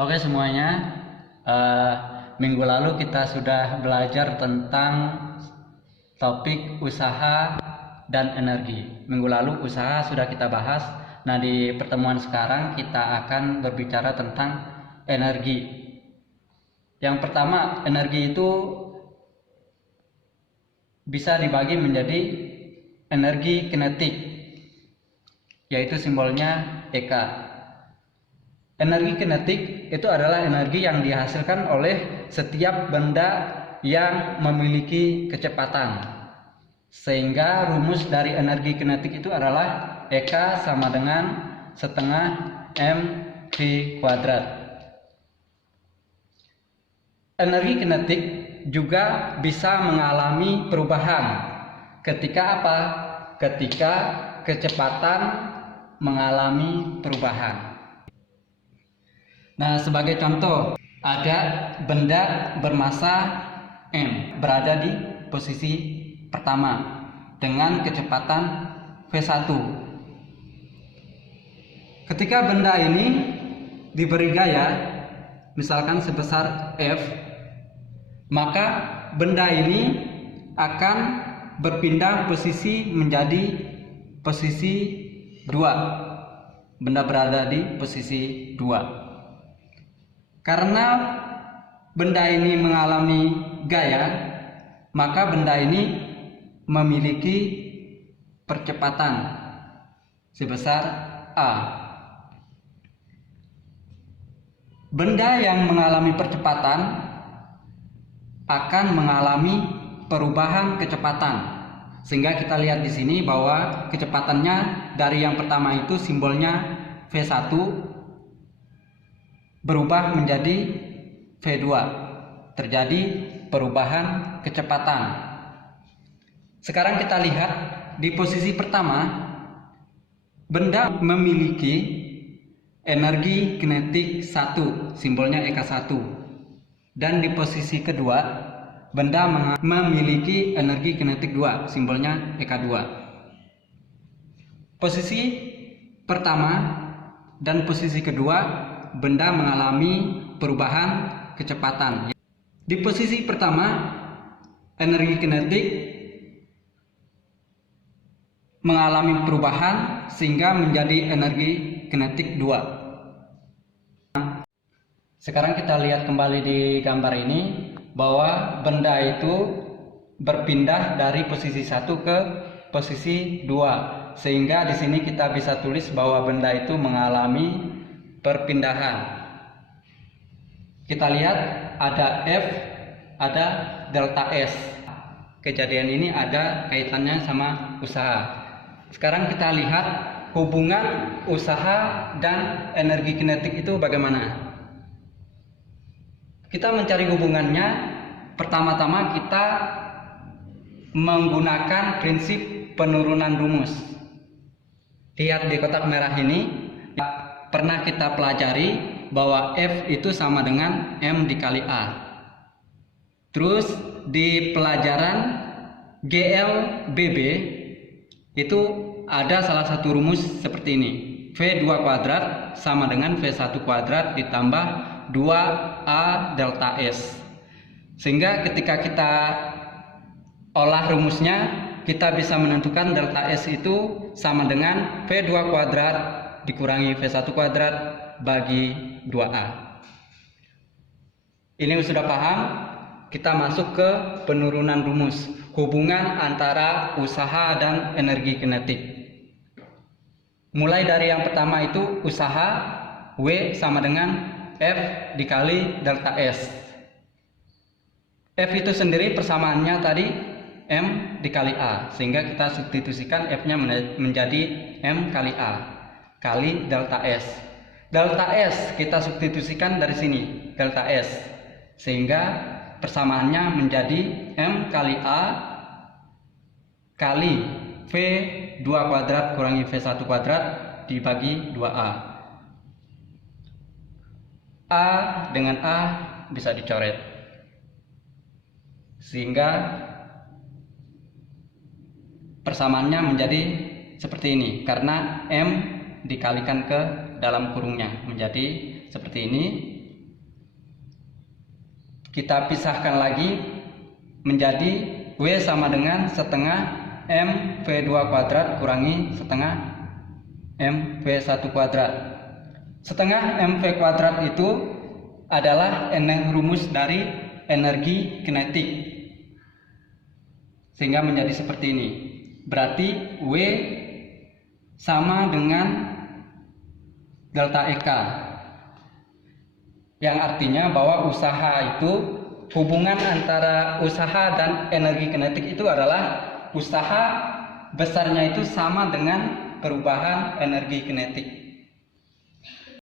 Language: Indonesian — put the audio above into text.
Oke semuanya, eh, minggu lalu kita sudah belajar tentang topik usaha dan energi. Minggu lalu usaha sudah kita bahas. Nah, di pertemuan sekarang kita akan berbicara tentang energi. Yang pertama, energi itu bisa dibagi menjadi energi kinetik, yaitu simbolnya EK. Energi kinetik itu adalah energi yang dihasilkan oleh setiap benda yang memiliki kecepatan. Sehingga rumus dari energi kinetik itu adalah EK sama dengan setengah mv kuadrat. Energi kinetik juga bisa mengalami perubahan ketika apa? Ketika kecepatan mengalami perubahan. Nah, sebagai contoh, ada benda bermasa M berada di posisi pertama dengan kecepatan V1. Ketika benda ini diberi gaya, misalkan sebesar F, maka benda ini akan berpindah posisi menjadi posisi 2. Benda berada di posisi 2. Karena benda ini mengalami gaya, maka benda ini memiliki percepatan sebesar A. Benda yang mengalami percepatan akan mengalami perubahan kecepatan. Sehingga kita lihat di sini bahwa kecepatannya dari yang pertama itu simbolnya V1 berubah menjadi V2. Terjadi perubahan kecepatan. Sekarang kita lihat di posisi pertama, benda memiliki energi kinetik 1, simbolnya EK1. Dan di posisi kedua, benda memiliki energi kinetik 2, simbolnya EK2. Posisi pertama dan posisi kedua, benda mengalami perubahan kecepatan. Di posisi pertama, energi kinetik mengalami perubahan sehingga menjadi energi kinetik 2. Sekarang kita lihat kembali di gambar ini bahwa benda itu berpindah dari posisi 1 ke posisi 2. Sehingga di sini kita bisa tulis bahwa benda itu mengalami perpindahan. Kita lihat ada F, ada delta S. Kejadian ini ada kaitannya sama usaha. Sekarang kita lihat hubungan usaha dan energi kinetik itu bagaimana. Kita mencari hubungannya, pertama-tama kita menggunakan prinsip penurunan rumus. Lihat di kotak merah ini, pernah kita pelajari bahwa F itu sama dengan M dikali A. Terus di pelajaran GLBB itu ada salah satu rumus seperti ini. V2 kuadrat sama dengan V1 kuadrat ditambah 2A delta S. Sehingga ketika kita olah rumusnya, kita bisa menentukan delta S itu sama dengan V2 kuadrat dikurangi V1 kuadrat bagi 2A. Ini sudah paham? Kita masuk ke penurunan rumus, hubungan antara usaha dan energi kinetik. Mulai dari yang pertama itu usaha, W sama dengan F dikali delta S. F itu sendiri persamaannya tadi M dikali A, sehingga kita substitusikan F-nya menjadi M kali A kali delta S. Delta S kita substitusikan dari sini, delta S, sehingga persamaannya menjadi M kali A kali V2 kuadrat kurangi V1 kuadrat dibagi 2A. A dengan A bisa dicoret, sehingga persamaannya menjadi seperti ini, karena M dikalikan ke dalam kurungnya menjadi seperti ini. kita pisahkan lagi menjadi W sama dengan setengah M V2 kuadrat kurangi setengah M V1 kuadrat. Setengah M V kuadrat itu adalah rumus dari energi kinetik, sehingga menjadi seperti ini. Berarti W sama dengan delta EK, yang artinya bahwa usaha itu, hubungan antara usaha dan energi kinetik itu adalah usaha besarnya itu sama dengan perubahan energi kinetik.